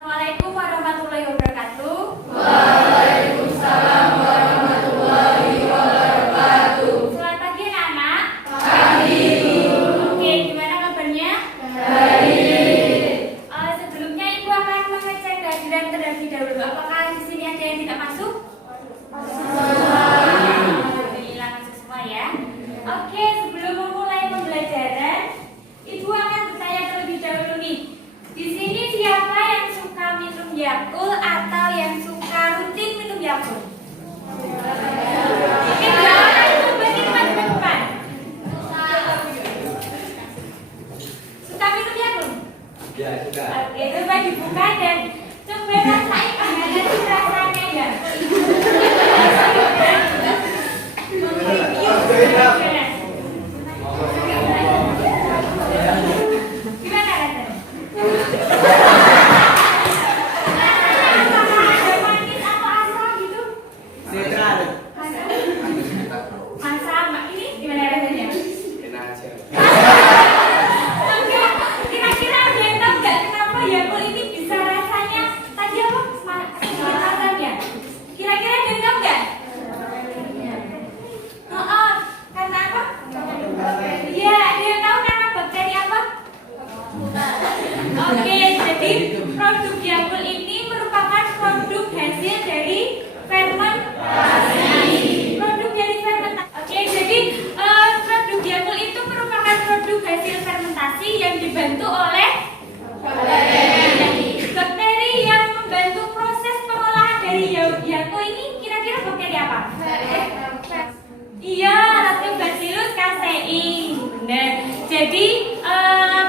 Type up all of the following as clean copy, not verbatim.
Assalamualaikum warahmatullahi wabarakatuh. Waalaikumsalam warahmatullahi wabarakatuh. Selamat pagi anak-anak. Pagi. Oke, gimana kabarnya? Baik. Sebelumnya ibu akan mengecek kehadiran terlebih dahulu. Apakah di sini ada yang tidak masuk? Alhamdulillah masuk semua ya. Oke, sebelum memulai pembelajaran, ibu akan bertanya terlebih dahulu nih. Di sini siapa yang suka minum Yakult atau yang suka rutin minum Yakult? Oke, jangan coba di depan. Suka minum Yakult? Ya, sudah. Oke, coba dibuka dan coba rasain gimana sih rasanya ya. Gimana rasanya? Ada manis atau asam gitu? Netral. Asam, ini gimana rasanya? Enak aja. Oke, kira-kira ada yang tahu nggak kenapa Yakult ini bisa rasanya tadi apa? Sedikit asam ya? Kira-kira ada yang tahu nggak? Oh, karena apa? Iya, ada yang tahu karena bakteri apa? Oke, jadi produk Yakult ini merupakan produk hasil dari fermentasi. Produk dari fermentasi. Oke, jadi produk Yakult itu merupakan produk hasil fermentasi yang dibantu oleh bakteri yang membantu proses pengolahan dari Yakult ini. Kira-kira bakteri apa? Iya, Lactobacillus casei. Benar. Jadi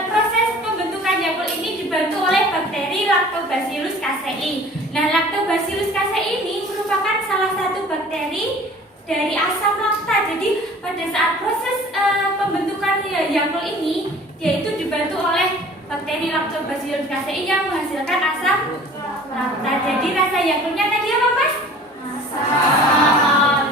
proses pembentukan Yakult ini dibantu oleh bakteri Lactobacillus casei. Nah, Lactobacillus casei ini merupakan salah satu bakteri dari asam laktat. Jadi pada saat proses pembentukan Yakult ini, dia itu dibantu oleh bakteri Lactobacillus casei yang menghasilkan asam laktat. Jadi rasa Yakultnya tadi apa, Mas? Asam.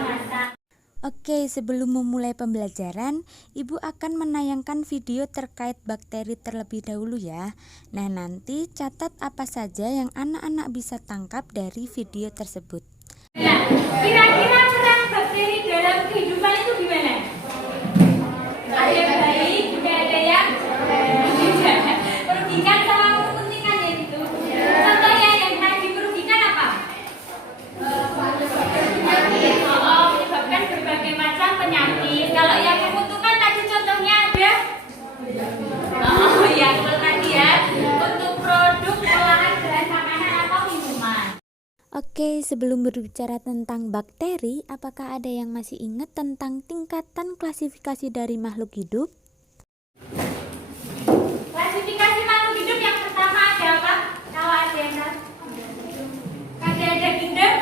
Oke, sebelum memulai pembelajaran, Ibu akan menayangkan video terkait bakteri terlebih dahulu ya. Nah, nanti catat apa saja yang anak-anak bisa tangkap dari video tersebut. Nah, kira-kira peran bakteri dalam kehidupan itu gimana? Ada yang baik, juga ada yang tidak. Merugikan sama menguntungkan ya gitu. Contohnya yang tadi merugikan apa? Menyebabkan berbagai macam penyakit. Kalau yang menguntungkan tadi contohnya ada? Ya, kalau tadi ya untuk produk olahan bahan makanan atau minuman. Oke, sebelum berbicara tentang bakteri, apakah ada yang masih ingat tentang tingkatan klasifikasi dari makhluk hidup? Klasifikasi makhluk hidup yang pertama ada apa? Kalau ada yang tahu? Ada kingdom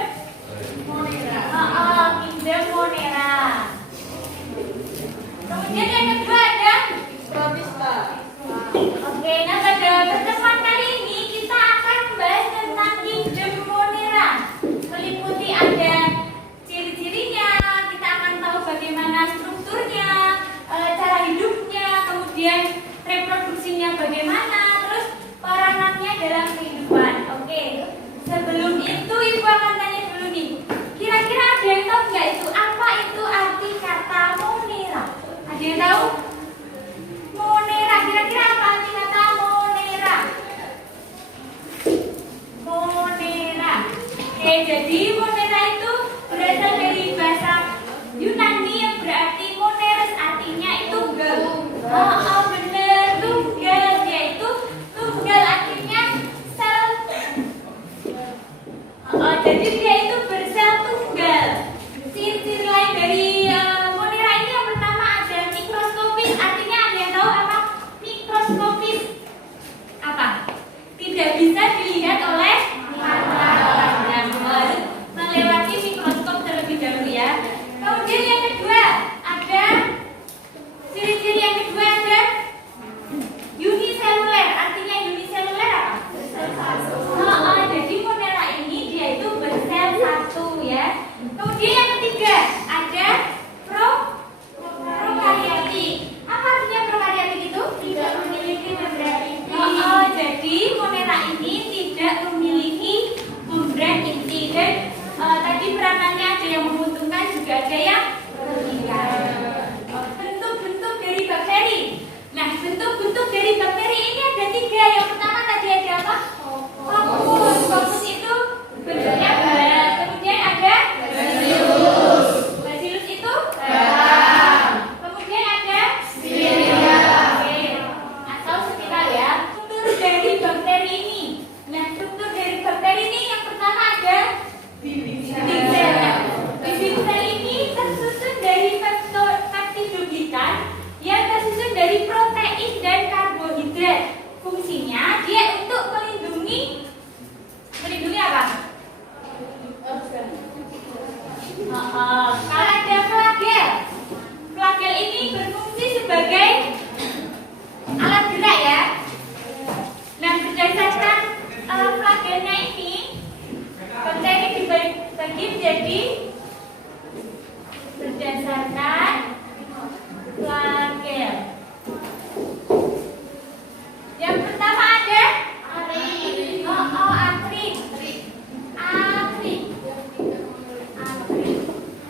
Monera. Kingdom Monera. Kemudian yang kedua ada Probista. Oke, nah pada pertemuan kali ini kita akan membahas tentang kingdom Monera. Meliputi ada ciri-cirinya, kita akan tahu bagaimana strukturnya, cara hidupnya, kemudian reproduksinya bagaimana, terus peranannya dalam kehidupan. Oke, sebelum itu ibu akan tanya dulu nih, kira-kira ada yang tahu nggak itu apa itu arti kata Monera? Ada yang tahu? Monera, kira-kira apa arti kata Monera? Monera. Oke, jadi Monera itu berasal dari bahasa Yunani yang berarti moneres, artinya itu tunggal. Bener, tunggal, yaitu tunggal artinya sel. Jadi dia itu bersel tunggal. Ciri-ciri lain dari Monera ini yang pertama ada mikroskopis, artinya ada yang tahu apa mikroskopis? Apa? Tidak bisa dilihat oleh mata. Yang harus melindungi apa? Kalau ada flagel, flagel ini berfungsi sebagai alat gerak ya. Nah, berdasarkan flagelnya ini, bakteri dibagi menjadi berdasarkan flagel. Yang pertama ada atrik.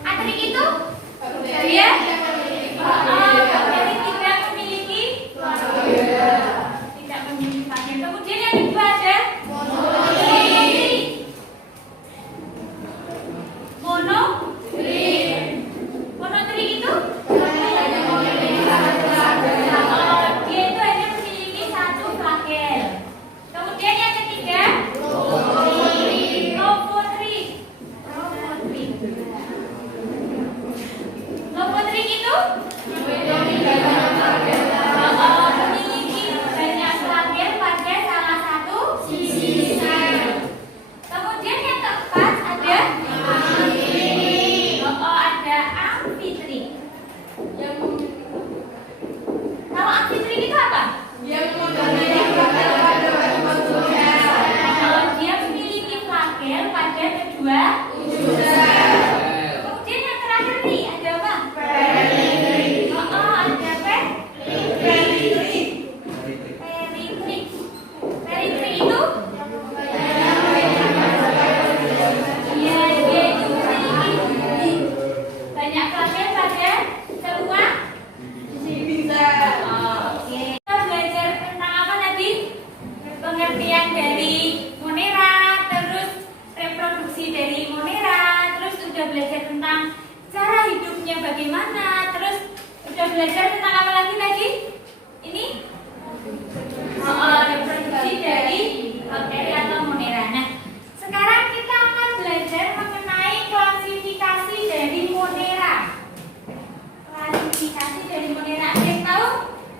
Atrik itu dia bakteri tidak memiliki flagel. Tidak memiliki flagel. Kemudian yang kedua ada monotrik. Monotrik itu dia itu hanya memiliki satu flagel. Kemudian yang ketiga lopotrik. Lopotrik itu memiliki banyak flagel pada salah satu sisi. Kemudian yang keempat ada amfitrik. Kalau amfitrik itu apa? Dia memiliki flagel pada kedua ujung. Kemudian yang terakhir nih ada apa? Ada peritrik. Peritrik itu dia itu memiliki banyak flagel pada semua sisi. Oke. Kita belajar tentang apa tadi? Pengertian dari Monera, terus reproduksi dari Monera, terus udah belajar tentang cara hidupnya bagaimana, terus udah belajar tentang apa lagi tadi? Ini reproduksi dari bakteri atau Monera. Nah, sekarang kita akan belajar mengenai klasifikasi dari Monera. Klasifikasi dari Monera. Ada yang tahu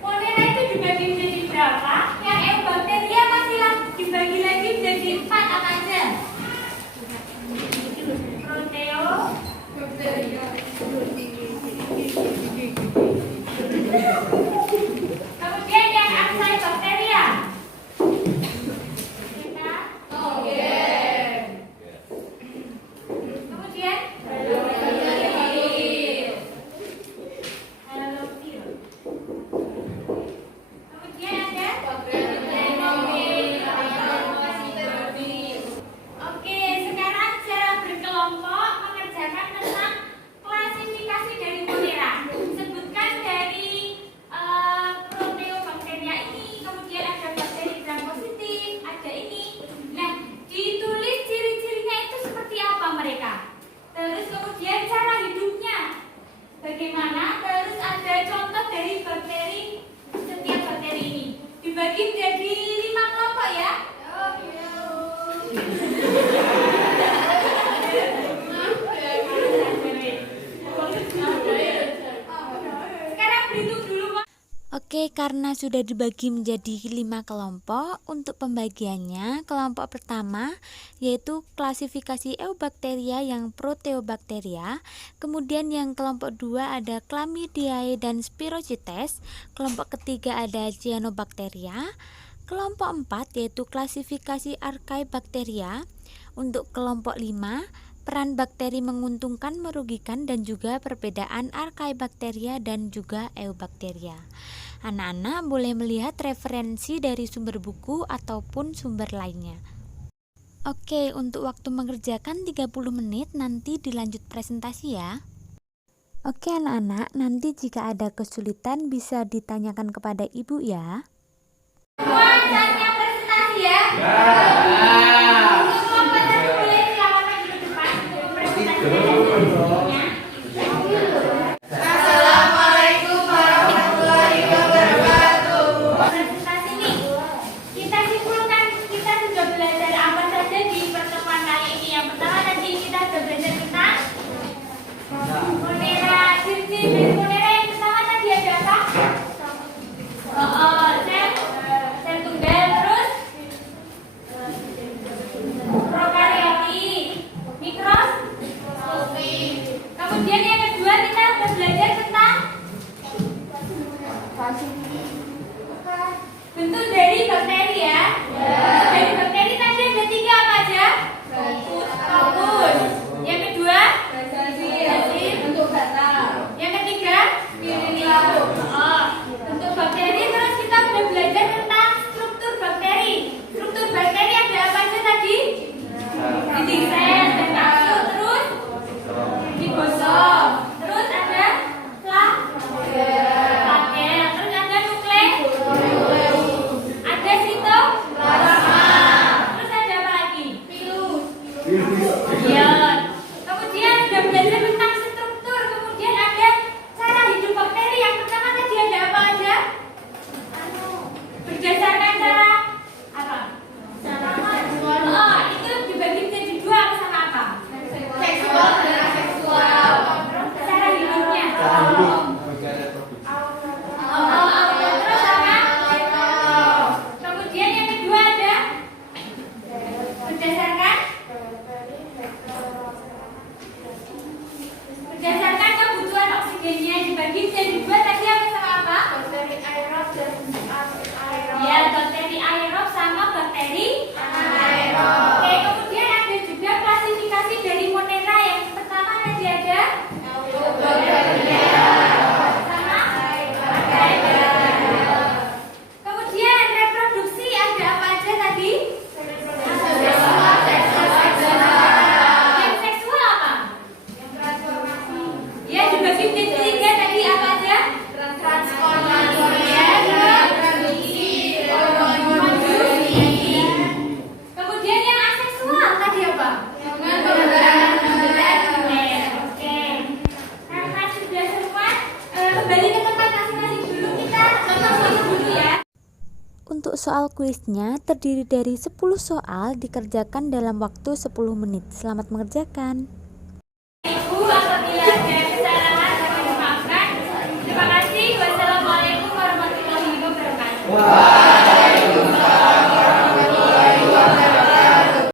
Monera itu dibagi menjadi berapa? Yang eubakteria masih dibagi lagi menjadi 4 apa aja? Kemudian yang Archaebacteria. Kemudian Halofil. Kemudian ada Oke, sekarang secara berkelompok mengerjakan tentang klasifikasi dari Monera. Sebutkan dari Proteobacteria ini, kemudian ada bakteri gram positif, ada ini. Nah, ditulis ciri-cirinya itu seperti apa mereka. Terus kemudian cara hidupnya bagaimana. Terus ada contoh dari bakteri, setiap bakteri ini dibagi menjadi 5 kelompok ya. Sekarang berhitung dulu. Oke, karena sudah dibagi menjadi 5 kelompok, untuk pembagiannya, kelompok pertama yaitu klasifikasi Eubacteria yang Proteobacteria, kemudian yang kelompok 2 ada Chlamydiae dan Spirochetes, kelompok ketiga ada Cyanobacteria, kelompok 4 yaitu klasifikasi Archaebacteria, untuk kelompok 5 peran bakteri menguntungkan, merugikan, dan juga perbedaan Archaebacteria dan juga Eubacteria. Anak-anak boleh melihat referensi dari sumber buku ataupun sumber lainnya. Oke, untuk waktu mengerjakan 30 menit, nanti dilanjut presentasi ya. Oke anak-anak, nanti jika ada kesulitan bisa ditanyakan kepada ibu ya. Semua saatnya presentasi ya. Untuk kelompok satu boleh silakan maju ke depan untuk presentasinya dan selanjutnya. Assalamualaikum warahmatullahi wabarakatuh. Presentasi nih, kita simpulkan kita sudah belajar apa saja di pertemuan kali ini. Yang pertama tadi kita sudah belajar tentang Monera, ciri-ciri Monera yang pertama tadi ada apa? Sel tunggal, tadi? Yang seksual apa? Ya, juga vintage 3 tadi apa aja? Kemudian yang aseksual tadi apa? Oke. Karena sudah semua, kembali ke tempat masing-masing dulu, kita nonton dulu ya. Untuk soal kuisnya terdiri dari 10 soal dikerjakan dalam waktu 10 menit. Selamat mengerjakan. Ibu, apabila ada kesalahan kami maafkan. Terima kasih. Wassalamualaikum warahmatullahi wabarakatuh.